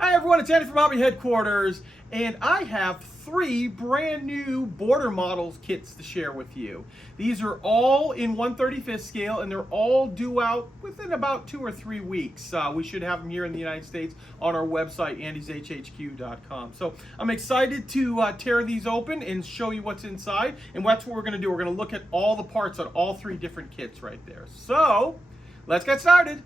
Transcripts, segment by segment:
Hi everyone, it's Andy from Hobby Headquarters, and I have 3 brand new border models kits to share with you. These are all in 1/35th scale, and they're all due out within about 2 or 3 weeks. We should have them here in the United States on our website, andyshhq.com. So I'm excited to tear these open and show you what's inside, and that's what we're going to do. We're going to look at all the parts on all 3 different kits right there. So let's get started.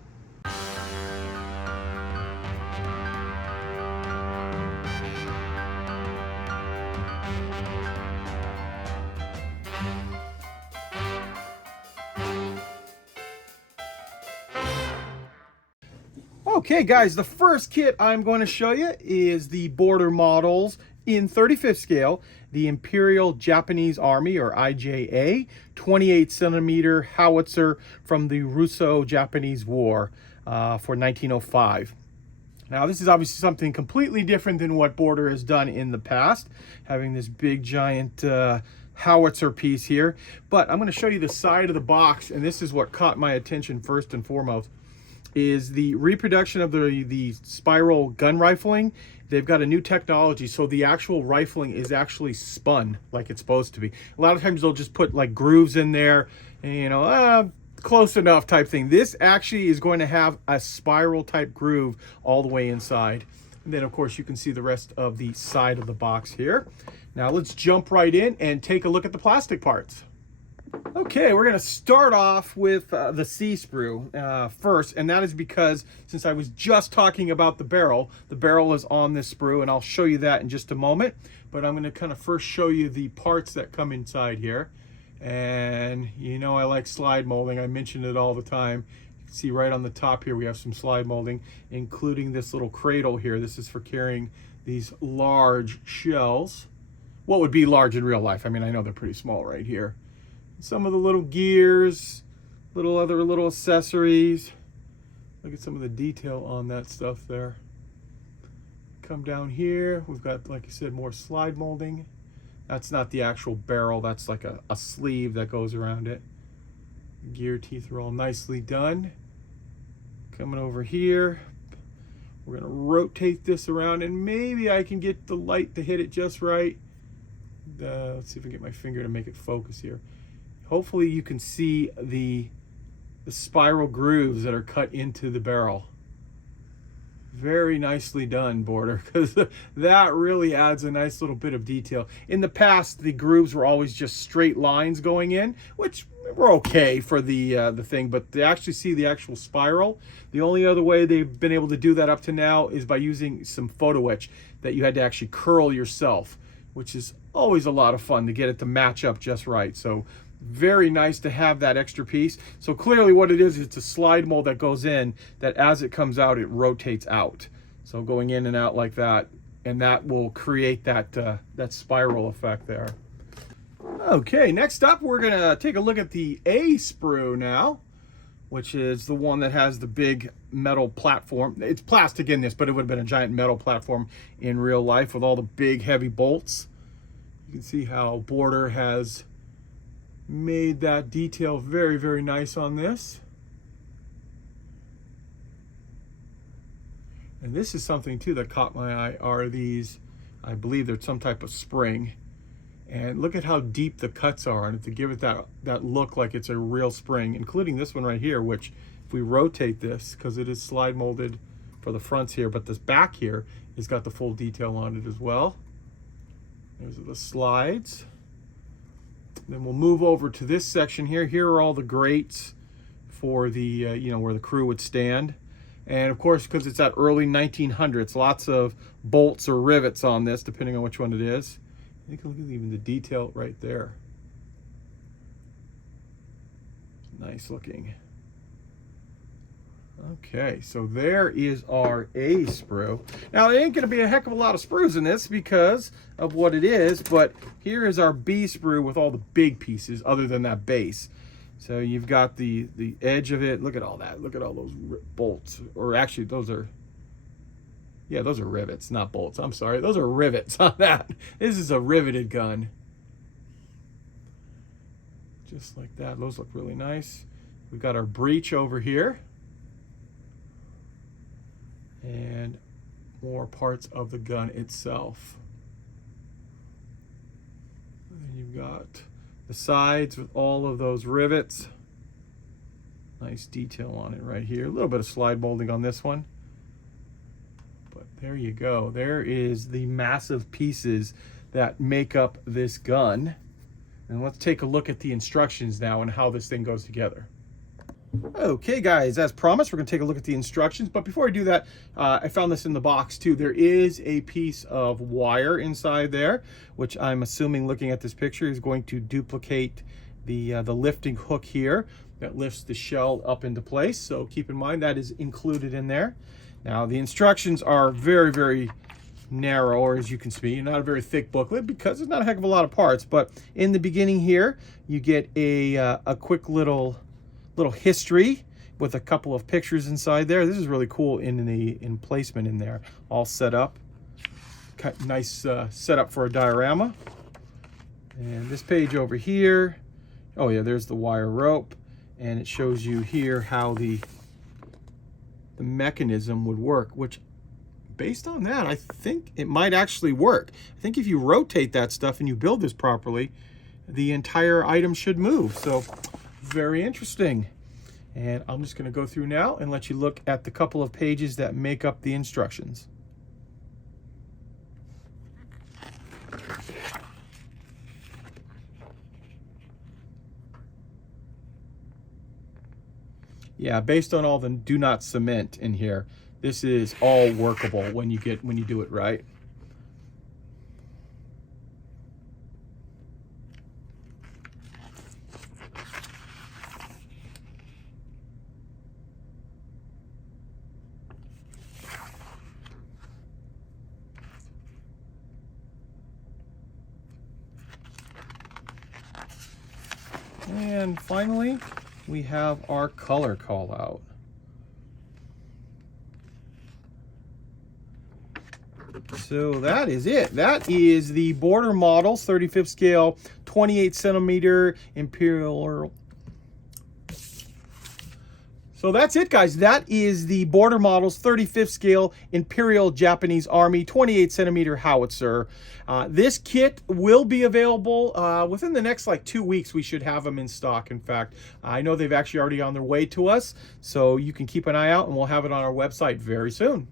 Okay guys, the first kit I'm going to show you is the border models in 35th scale, the Imperial Japanese Army, or IJA, 28 centimeter howitzer from the Russo-Japanese War for 1905. Now this is obviously something completely different than what Border has done in the past, having this big giant howitzer piece here. But I'm going to show you the side of the box, and this is what caught my attention first and foremost, is the reproduction of the spiral gun rifling. They've got a new technology, so the actual rifling is actually spun like it's supposed to be. A lot of times they'll just put like grooves in there, and, you know, close enough type thing. This actually is going to have a spiral type groove all the way inside. And then of course you can see the rest of the side of the box here. Now let's jump right in and take a look at the plastic parts. Okay, we're going to start off with the C-sprue first, and that is because since I was just talking about the barrel is on this sprue, and I'll show you that in just a moment. But I'm going to kind of first show you the parts that come inside here. And you know I like slide molding. I mention it all the time. You can see right on the top here we have some slide molding, including this little cradle here. This is for carrying these large shells. What would be large in real life? I mean, I know they're pretty small right here. Some of the little gears, other little accessories. Look at some of the detail on that stuff there. Come down here, we've got, like I said, more slide molding. That's not the actual barrel, that's like a sleeve that goes around it. Gear teeth are all nicely done. Coming over here, we're gonna rotate this around, and maybe I can get the light to hit it just right. Let's see if I can get my finger to make it focus here. Hopefully you can see the spiral grooves that are cut into the barrel. Very nicely done, Border, because that really adds a nice little bit of detail. In the past, the grooves were always just straight lines going in, which were okay for the thing, but to actually see the actual spiral, the only other way they've been able to do that up to now is by using some photo etch that you had to actually curl yourself, which is always a lot of fun to get it to match up just right. So very nice to have that extra piece. So clearly what it is, it's a slide mold that goes in that as it comes out, it rotates out. So going in and out like that, and that will create that, that spiral effect there. Okay, next up, we're gonna take a look at the A sprue now, which is the one that has the big metal platform. It's plastic in this, but it would have been a giant metal platform in real life with all the big heavy bolts. You can see how Border has made that detail very, very nice on this. And this is something too that caught my eye, are these, I believe they're some type of spring. And look at how deep the cuts are, and to give it that look like it's a real spring, including this one right here, which if we rotate this, because it is slide molded for the fronts here, but this back here has got the full detail on it as well. There's the slides. Then we'll move over to this section here. Here are all the grates for the, you know, where the crew would stand. And of course, because it's that early 1900s, lots of bolts or rivets on this, depending on which one it is. You can look at even the detail right there. Nice looking. Okay, so there is our A sprue. Now, there ain't going to be a heck of a lot of sprues in this because of what it is, but here is our B sprue with all the big pieces other than that base. So you've got the edge of it. Look at all that. Look at all those bolts. Or actually, those are, yeah, those are rivets, not bolts. I'm sorry. Those are rivets on that. This is a riveted gun. Just like that. Those look really nice. We've got our breech over here. And more parts of the gun itself. And then you've got the sides with all of those rivets. Nice detail on it right here. A little bit of slide molding on this one. But there you go. There is the massive pieces that make up this gun. And let's take a look at the instructions now and how this thing goes together. Okay guys, as promised, we're going to take a look at the instructions, but before I do that, I found this in the box too. There is a piece of wire inside there, which I'm assuming, looking at this picture, is going to duplicate the lifting hook here that lifts the shell up into place. So keep in mind that is included in there. Now the instructions are very, very narrow, or as you can see, not a very thick booklet because there's not a heck of a lot of parts. But in the beginning here, you get a quick little history with a couple of pictures inside there. This is really cool in placement in there, all set up. Nice setup for a diorama. And this page over here, oh yeah, there's the wire rope, and it shows you here how the mechanism would work, which based on that, I think it might actually work. I think if you rotate that stuff and you build this properly, the entire item should move. So very interesting. And I'm just going to go through now and let you look at the couple of pages that make up the instructions. Yeah, based on all the do not cement in here, this is all workable when you do it right. And finally, we have our color call out. So that is it. That is the Border Models 35th scale 28 centimeter Imperial. So that's it, guys. That is the Border Models 35th scale Imperial Japanese Army 28 centimeter howitzer. This kit will be available within the next 2 weeks. We should have them in stock. In fact, I know they've actually already on their way to us, so you can keep an eye out and we'll have it on our website very soon.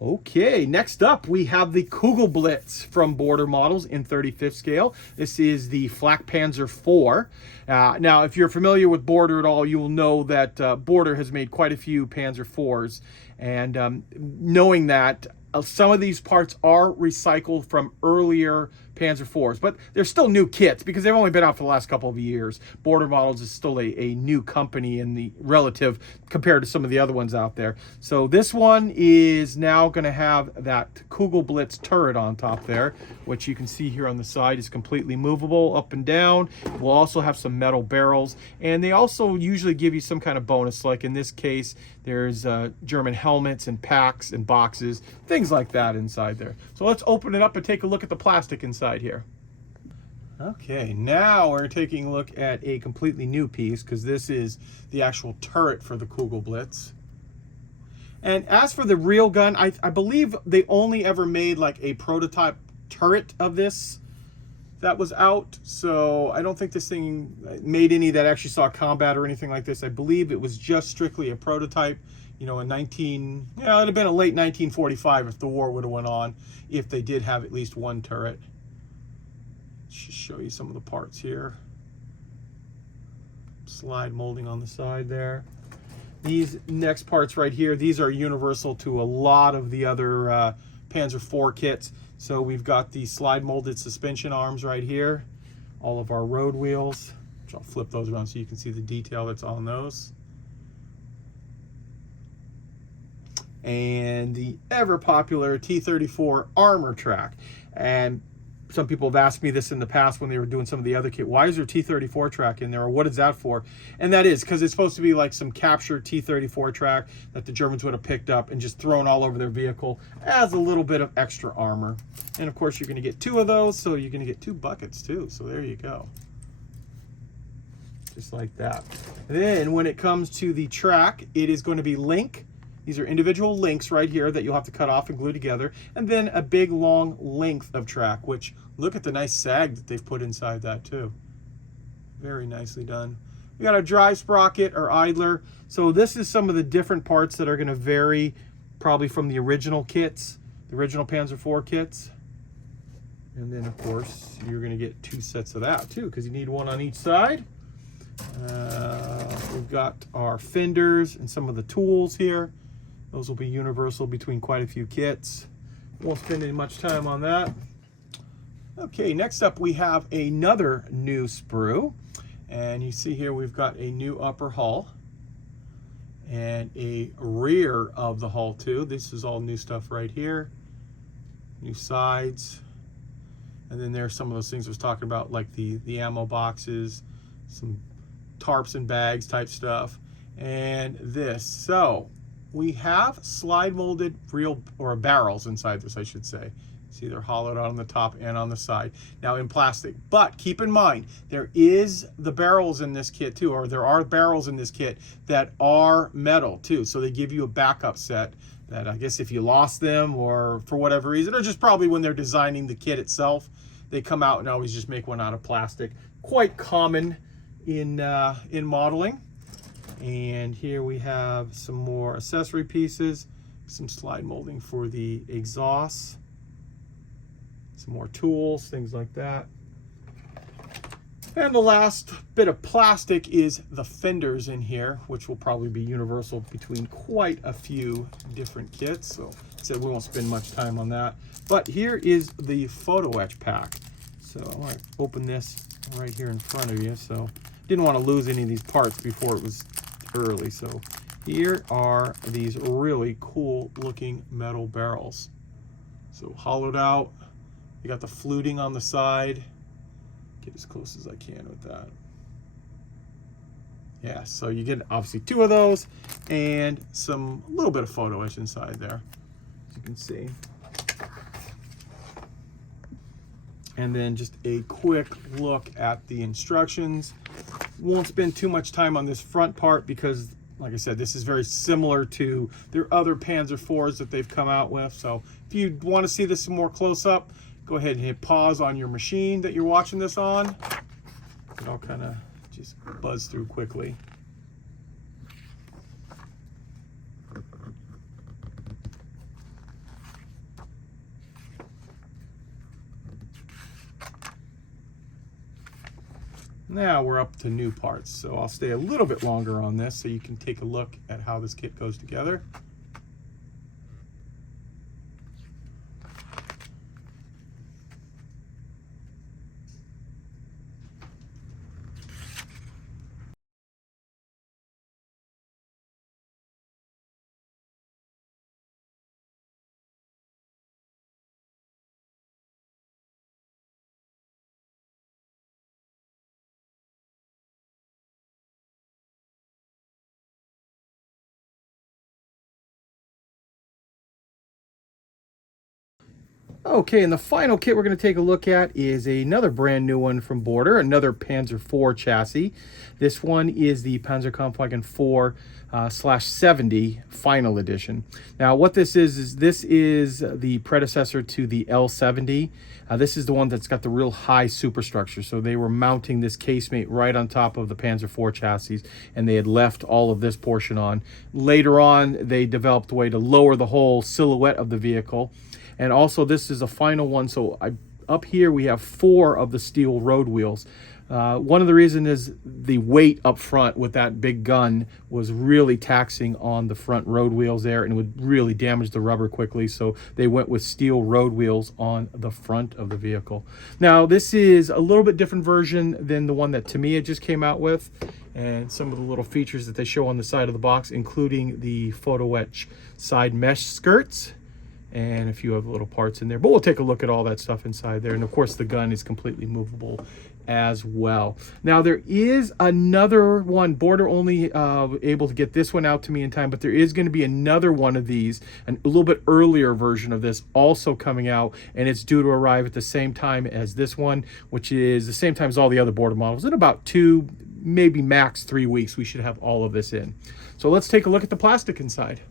Okay, next up we have the Kugelblitz from Border Models in 35th scale. This is the Flak Panzer IV. Now, if you're familiar with Border at all, you will know that Border has made quite a few Panzer IVs. And knowing that, some of these parts are recycled from earlier Panzer IVs, but they're still new kits because they've only been out for the last couple of years. Border Models is still a new company in the relative compared to some of the other ones out there. So this one is now going to have that Kugelblitz turret on top there, which you can see here on the side is completely movable up and down. We'll also have some metal barrels, and they also usually give you some kind of bonus, like in this case, there's German helmets and packs and boxes, things like that inside there. So let's open it up and take a look at the plastic inside here. Okay, now we're taking a look at a completely new piece because this is the actual turret for the Kugelblitz. And as for the real gun, I believe they only ever made a prototype turret of this that was out. So I don't think this thing made any that actually saw combat or anything like this. I believe it was just strictly a prototype. You know, it'd have been a late 1945 if the war would have went on, if they did have at least one turret. Just show you some of the parts here. Slide molding on the side there. These next parts right here, these are universal to a lot of the other Panzer IV kits. So we've got the slide molded suspension arms right here, all of our road wheels, which I'll flip those around so you can see the detail that's on those. And the ever popular T-34 armor track. And some people have asked me this in the past when they were doing some of the other kit. Why is there T-34 track in there, or what is that for? And that is because it's supposed to be like some captured T-34 track that the Germans would have picked up and just thrown all over their vehicle as a little bit of extra armor. And of course, you're going to get 2 of those, so you're going to get 2 buckets too. So there you go. Just like that. And then when it comes to the track, it is going to be Link These are individual links right here that you'll have to cut off and glue together. And then a big long length of track, which look at the nice sag that they've put inside that too. Very nicely done. We got our drive sprocket or idler. So this is some of the different parts that are going to vary probably from the original kits, the original Panzer IV kits. And then of course you're going to get 2 sets of that too, because you need one on each side. We've got our fenders and some of the tools here. Those will be universal between quite a few kits. Won't spend any much time on that. Okay, next up we have another new sprue. And you see here we've got a new upper hull and a rear of the hull too. This is all new stuff right here. New sides. And then there's some of those things I was talking about, like the ammo boxes, some tarps and bags type stuff, and this. So we have slide molded real, or barrels inside this, I should say. See, they're hollowed out on the top and on the side. Now in plastic, but keep in mind, there is the barrels in this kit too, or there are barrels in this kit that are metal too. So they give you a backup set that I guess if you lost them or for whatever reason, or just probably when they're designing the kit itself, they come out and always just make one out of plastic. Quite common in modeling. And here we have some more accessory pieces, some slide molding for the exhaust, some more tools, things like that. And the last bit of plastic is the fenders in here, which will probably be universal between quite a few different kits. So we won't spend much time on that. But here is the photo etch pack. So I want to open this right here in front of you. So didn't want to lose any of these parts before it was early. So here are these really cool looking metal barrels. So hollowed out. You got the fluting on the side. Get as close as I can with that. Yeah, so you get obviously 2 of those and a little bit of photo etch inside there, as you can see. And then just a quick look at the instructions. Won't spend too much time on this front part because, like I said, this is very similar to their other Panzer IVs that they've come out with. So if you want to see this more close up, go ahead and hit pause on your machine that you're watching this on. It'll kind of just buzz through quickly. Now we're up to new parts, so I'll stay a little bit longer on this so you can take a look at how this kit goes together. Okay, and the final kit we're going to take a look at is another brand new one from Border, another Panzer IV chassis. This one is the Panzerkampfwagen 4/70 Final Edition. Now, what this is this is the predecessor to the L70. This is the one that's got the real high superstructure. So they were mounting this casemate right on top of the Panzer IV chassis, and they had left all of this portion on. Later on, they developed a way to lower the whole silhouette of the vehicle. And also this is a final one, so up here we have 4 of the steel road wheels. One of the reasons is the weight up front with that big gun was really taxing on the front road wheels there and would really damage the rubber quickly, so they went with steel road wheels on the front of the vehicle. Now this is a little bit different version than the one that Tamiya just came out with, and some of the little features that they show on the side of the box, including the photo etch side mesh skirts and a few other little parts in there, but we'll take a look at all that stuff inside there. And of course the gun is completely movable as well. Now there is another one, Border only able to get this one out to me in time, but there is going to be another one of these, a little bit earlier version of this also coming out, and it's due to arrive at the same time as this one, which is the same time as all the other Border models. In about 2, maybe max 3 weeks we should have all of this in. So let's take a look at the plastic inside.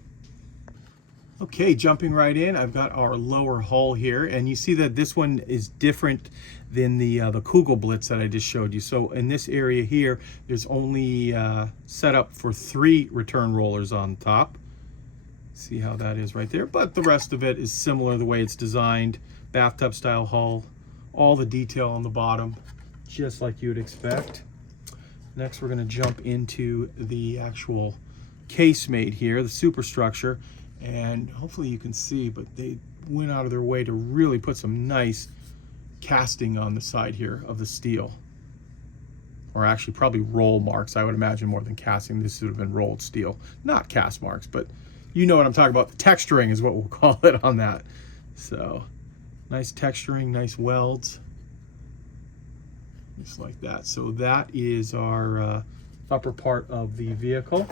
Okay, jumping right in, I've got our lower hull here, and you see that this one is different than the Kugelblitz that I just showed you. So in this area here, there's only set up for 3 return rollers on top. See how that is right there, but the rest of it is similar the way it's designed. Bathtub style hull, all the detail on the bottom, just like you would expect. Next, we're going to jump into the actual casemate here, the superstructure. And hopefully you can see, but they went out of their way to really put some nice casting on the side here of the steel. Or actually probably roll marks, I would imagine, more than casting. This would have been rolled steel. Not cast marks, but you know what I'm talking about. The texturing is what we'll call it on that. So, nice texturing, nice welds. Just like that. So that is our upper part of the vehicle.